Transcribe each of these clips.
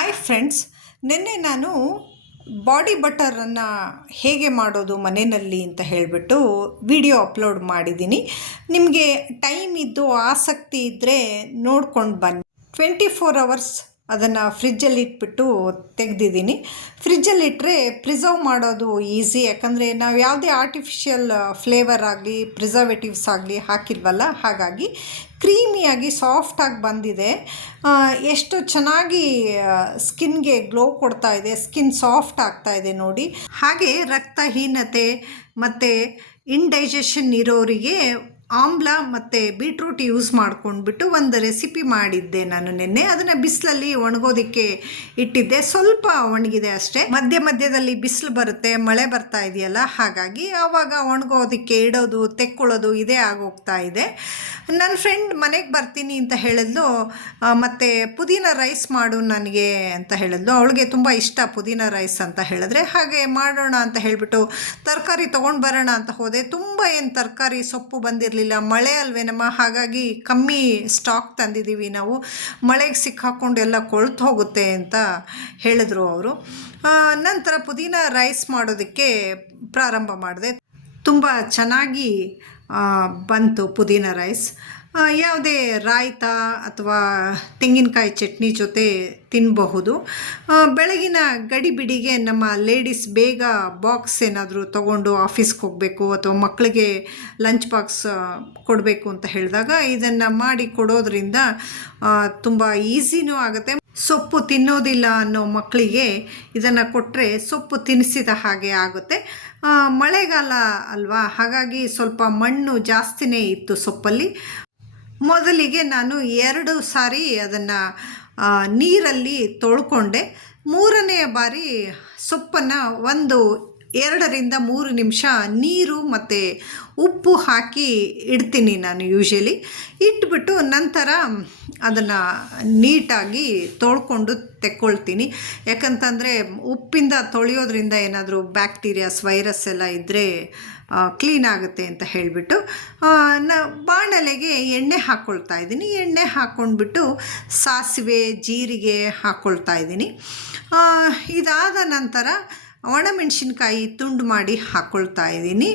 Hi friends, ನಿನ್ನೆ ನಾನು body ಬಟರನ್ನು ಹೇಗೆ ಮಾಡೋದು ಮನೆಯಲ್ಲಿ ಅಂತ ಹೇಳಿಬಿಟ್ಟು ವಿಡಿಯೋ ಅಪ್ಲೋಡ್ ಮಾಡಿದ್ದೀನಿ. ನಿಮಗೆ ಟೈಮ್ ಇದ್ದು ಆಸಕ್ತಿ ಇದ್ದರೆ ನೋಡ್ಕೊಂಡು ಬನ್ನಿ. 24 ಅವರ್ಸ್ ಅದನ್ನು ಫ್ರಿಜ್ಜಲ್ಲಿ ಇಟ್ಬಿಟ್ಟು ತೆಗೆದಿದ್ದೀನಿ. ಫ್ರಿಜ್ಜಲ್ಲಿಟ್ಟರೆ ಪ್ರಿಸರ್ವ್ ಮಾಡೋದು ಈಸಿ, ಯಾಕಂದರೆ ನಾವು ಯಾವುದೇ ಆರ್ಟಿಫಿಷಿಯಲ್ ಫ್ಲೇವರ್ ಆಗಲಿ ಪ್ರಿಸರ್ವೇಟಿವ್ಸ್ ಆಗಲಿ ಹಾಕಿಲ್ವಲ್ಲ, ಹಾಗಾಗಿ ಕ್ರೀಮಿಯಾಗಿ ಸಾಫ್ಟಾಗಿ ಬಂದಿದೆ. ಎಷ್ಟು ಚೆನ್ನಾಗಿ ಸ್ಕಿನ್ಗೆ ಗ್ಲೋ ಕೊಡ್ತಾ ಇದೆ, ಸ್ಕಿನ್ ಸಾಫ್ಟ್ ಆಗ್ತಾ ಇದೆ ನೋಡಿ. ಹಾಗೆ ರಕ್ತಹೀನತೆ ಮತ್ತು ಇಂಡೈಜೆಷನ್ ಇರೋರಿಗೆ ಆಮ್ಲ ಮತ್ತು ಬೀಟ್ರೂಟ್ ಯೂಸ್ ಮಾಡ್ಕೊಂಡ್ಬಿಟ್ಟು ಒಂದು ರೆಸಿಪಿ ಮಾಡಿದ್ದೆ ನಾನು ನಿನ್ನೆ. ಅದನ್ನು ಬಿಸಿಲಲ್ಲಿ ಒಣಗೋದಕ್ಕೆ ಇಟ್ಟಿದ್ದೆ. ಸ್ವಲ್ಪ ಒಣಗಿದೆ ಅಷ್ಟೇ. ಮಧ್ಯದಲ್ಲಿ ಬಿಸಿಲು ಬರುತ್ತೆ, ಮಳೆ ಬರ್ತಾ ಇದೆಯಲ್ಲ, ಹಾಗಾಗಿ ಆವಾಗ ಒಣಗೋದಕ್ಕೆ ಇಡೋದು ತೆಕ್ಕೊಳ್ಳೋದು ಇದೇ ಆಗೋಗ್ತಾ ಇದೆ. ನನ್ನ ಫ್ರೆಂಡ್ ಮನೆಗೆ ಬರ್ತೀನಿ ಅಂತ ಹೇಳಿದ್ಲು, ಮತ್ತು ಪುದೀನ ರೈಸ್ ಮಾಡು ನನಗೆ ಅಂತ ಹೇಳಿದ್ಲು. ಅವಳಿಗೆ ತುಂಬ ಇಷ್ಟ ಪುದೀನ ರೈಸ್ ಅಂತ ಹೇಳಿದ್ರೆ, ಹಾಗೆ ಮಾಡೋಣ ಅಂತ ಹೇಳಿಬಿಟ್ಟು ತರಕಾರಿ ತೊಗೊಂಡು ಬರೋಣ ಅಂತ ಹೋದೆ. ತುಂಬ ಏನು ತರಕಾರಿ ಸೊಪ್ಪು ಬಂದಿರಲಿಲ್ಲ, ಮಳೆ ಅಲ್ವೇನಮ್ಮ, ಹಾಗಾಗಿ ಕಮ್ಮಿ ಸ್ಟಾಕ್ ತಂದಿದ್ದೀವಿ ನಾವು, ಮಳೆಗೆ ಸಿಕ್ಕಾಕೊಂಡು ಎಲ್ಲ ಕೊಳ್ತು ಹೋಗುತ್ತೆ ಅಂತ ಹೇಳಿದ್ರು ಅವರು. ನಂತರ ಪುದೀನ ರೈಸ್ ಮಾಡೋದಕ್ಕೆ ಪ್ರಾರಂಭ ಮಾಡಿದೆ. ತುಂಬ ಚೆನ್ನಾಗಿ ಬಂತು ಪುದೀನ ರೈಸ್. ಯಾವುದೇ ರಾಯ್ತ ಅಥವಾ ತೆಂಗಿನಕಾಯಿ ಚಟ್ನಿ ಜೊತೆ ತಿನ್ನಬಹುದು. ಬೆಳಗಿನ ಗಡಿಬಿಡಿಗೆ ನಮ್ಮ ಲೇಡೀಸ್ ಬೇಗ ಬಾಕ್ಸ್ ಏನಾದರೂ ತೊಗೊಂಡು ಆಫೀಸ್ಗೆ ಹೋಗಬೇಕು ಅಥವಾ ಮಕ್ಕಳಿಗೆ ಲಂಚ್ ಬಾಕ್ಸ್ ಕೊಡಬೇಕು ಅಂತ ಹೇಳಿದಾಗ ಇದನ್ನು ಮಾಡಿ ಕೊಡೋದ್ರಿಂದ ತುಂಬ ಈಸಿನೂ ಆಗುತ್ತೆ. ಸೊಪ್ಪು ತಿನ್ನೋದಿಲ್ಲ ಅನ್ನೋ ಮಕ್ಕಳಿಗೆ ಇದನ್ನು ಕೊಟ್ಟರೆ ಸೊಪ್ಪು ತಿನ್ನಿಸಿದ ಹಾಗೆ ಆಗುತ್ತೆ. ಮಳೆಗಾಲ ಅಲ್ವಾ, ಹಾಗಾಗಿ ಸ್ವಲ್ಪ ಮಣ್ಣು ಜಾಸ್ತಿನೇ ಇತ್ತು ಸೊಪ್ಪಲ್ಲಿ. ಮೊದಲಿಗೆ ನಾನು 2 ಸಾರಿ ಅದನ್ನು ನೀರಲ್ಲಿ ತೊಳ್ಕೊಂಡೆ. 3ನೇ ಬಾರಿ ಸೊಪ್ಪನ್ನು 2ರಿಂದ 3 ನಿಮಿಷ ನೀರು ಮತ್ತು ಉಪ್ಪು ಹಾಕಿ ಇಡ್ತೀನಿ ನಾನು ಯೂಶಲಿ. ಇಟ್ಬಿಟ್ಟು ನಂತರ ಅದನ್ನು ನೀಟಾಗಿ ತೊಳ್ಕೊಂಡು ತೆಕ್ಕೊಳ್ತೀನಿ. ಯಾಕಂತಂದರೆ ಉಪ್ಪಿಂದ ತೊಳೆಯೋದ್ರಿಂದ ಏನಾದರೂ ಬ್ಯಾಕ್ಟೀರಿಯಾಸ್ ವೈರಸ್ ಎಲ್ಲ ಇದ್ದರೆ ಕ್ಲೀನ್ ಆಗುತ್ತೆ ಅಂತ ಹೇಳಿಬಿಟ್ಟು ಬಾಣಲೆಗೆ ಎಣ್ಣೆ ಹಾಕ್ಕೊಳ್ತಾ ಇದ್ದೀನಿ. ಎಣ್ಣೆ ಹಾಕ್ಕೊಂಡ್ಬಿಟ್ಟು ಸಾಸಿವೆ ಜೀರಿಗೆ ಹಾಕ್ಕೊಳ್ತಾ ಇದ್ದೀನಿ. ಇದಾದ ನಂತರ ಒಣಮೆಣಸಿನ್ಕಾಯಿ ತುಂಡು ಮಾಡಿ ಹಾಕ್ಕೊಳ್ತಾ ಇದ್ದೀನಿ.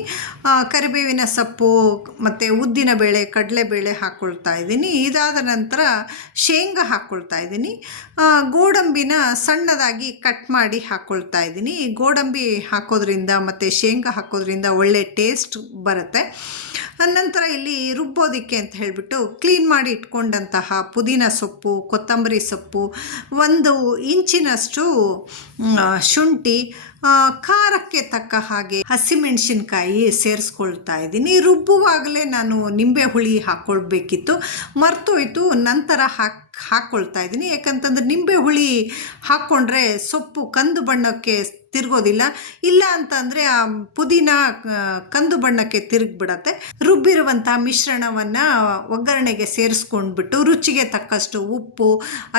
ಕರಿಬೇವಿನ ಸೊಪ್ಪು ಮತ್ತು ಉದ್ದಿನಬೇಳೆ ಕಡಲೆಬೇಳೆ ಹಾಕ್ಕೊಳ್ತಾ ಇದ್ದೀನಿ. ಇದಾದ ನಂತರ ಶೇಂಗಾ ಹಾಕ್ಕೊಳ್ತಾ ಇದ್ದೀನಿ. ಗೋಡಂಬಿನ ಸಣ್ಣದಾಗಿ ಕಟ್ ಮಾಡಿ ಹಾಕ್ಕೊಳ್ತಾ ಇದ್ದೀನಿ. ಗೋಡಂಬಿ ಹಾಕೋದ್ರಿಂದ ಮತ್ತು ಶೇಂಗಾ ಹಾಕೋದ್ರಿಂದ ಒಳ್ಳೆ ಟೇಸ್ಟ್ ಬರುತ್ತೆ. ನಂತರ ಇಲ್ಲಿ ರುಬ್ಬೋದಕ್ಕೆ ಅಂತ ಹೇಳಿಬಿಟ್ಟು ಕ್ಲೀನ್ ಮಾಡಿ ಇಟ್ಕೊಂಡಂತಹ ಪುದೀನ ಸೊಪ್ಪು, ಕೊತ್ತಂಬರಿ ಸೊಪ್ಪು, 1 ಇಂಚಿನಷ್ಟು ಶುಂಠಿ, ಖಾರಕ್ಕೆ ತಕ್ಕ ಹಾಗೆ ಹಸಿಮೆಣಸಿನ್ಕಾಯಿ ಸೇರಿಸ್ಕೊಳ್ತಾ ಇದ್ದೀನಿ. ರುಬ್ಬುವಾಗಲೇ ನಾನು ನಿಂಬೆ ಹುಳಿ ಹಾಕ್ಕೊಳ್ಬೇಕಿತ್ತು, ಮರ್ತೋಯ್ತು. ನಂತರ ಹಾಕ್ಕೊಳ್ತಾ ಇದ್ದೀನಿ. ಯಾಕಂತಂದ್ರೆ ನಿಂಬೆ ಹುಳಿ ಹಾಕ್ಕೊಂಡ್ರೆ ಸೊಪ್ಪು ಕಂದು ಬಣ್ಣಕ್ಕೆ ತಿರುಗೋದಿಲ್ಲ, ಇಲ್ಲ ಅಂತಂದರೆ ಆ ಪುದೀನ ಕಂದು ಬಣ್ಣಕ್ಕೆ ತಿರುಗಿಬಿಡತ್ತೆ. ರುಬ್ಬಿರುವಂಥ ಮಿಶ್ರಣವನ್ನು ಒಗ್ಗರಣೆಗೆ ಸೇರಿಸ್ಕೊಂಡ್ಬಿಟ್ಟು ರುಚಿಗೆ ತಕ್ಕಷ್ಟು ಉಪ್ಪು,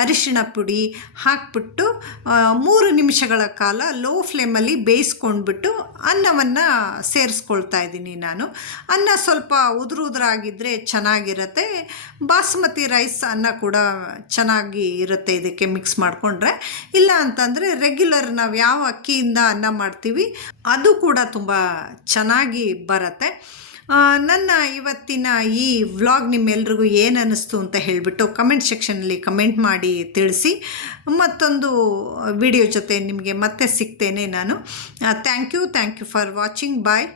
ಅರಿಶಿಣ ಪುಡಿ ಹಾಕ್ಬಿಟ್ಟು 3 ನಿಮಿಷಗಳ ಕಾಲ ಲೋ ಫ್ಲೇಮಲ್ಲಿ ಬೇಯಿಸ್ಕೊಂಡ್ಬಿಟ್ಟು ಅನ್ನವನ್ನು ಸೇರಿಸ್ಕೊಳ್ತಾ ಇದ್ದೀನಿ ನಾನು. ಅನ್ನ ಸ್ವಲ್ಪ ಉದುರಾಗಿದ್ದರೆ ಚೆನ್ನಾಗಿರುತ್ತೆ. ಬಾಸುಮತಿ ರೈಸ್ ಅನ್ನ ಕೂಡ ಚೆನ್ನಾಗಿ ಇರುತ್ತೆ ಇದಕ್ಕೆ ಮಿಕ್ಸ್ ಮಾಡಿಕೊಂಡ್ರೆ. ಇಲ್ಲ ಅಂತಂದರೆ ರೆಗ್ಯುಲರ್ ನಾವು ಯಾವ ಅಕ್ಕಿಯಿಂದ ಅನ್ನ ಮಾಡ್ತೀವಿ ಅದು ಕೂಡ ತುಂಬ ಚೆನ್ನಾಗಿ ಬರುತ್ತೆ. ನನ್ನ ಇವತ್ತಿನ ಈ ವ್ಲಾಗ್ ನಿಮ್ಮೆಲ್ರಿಗೂ ಏನು ಅನ್ನಿಸ್ತು ಅಂತ ಹೇಳಿಬಿಟ್ಟು ಕಮೆಂಟ್ ಸೆಕ್ಷನಲ್ಲಿ ಕಮೆಂಟ್ ಮಾಡಿ ತಿಳಿಸಿ. ಮತ್ತೊಂದು ವಿಡಿಯೋ ಜೊತೆ ನಿಮಗೆ ಮತ್ತೆ ಸಿಗ್ತೇನೆ ನಾನು. Thank you for watching. Bye.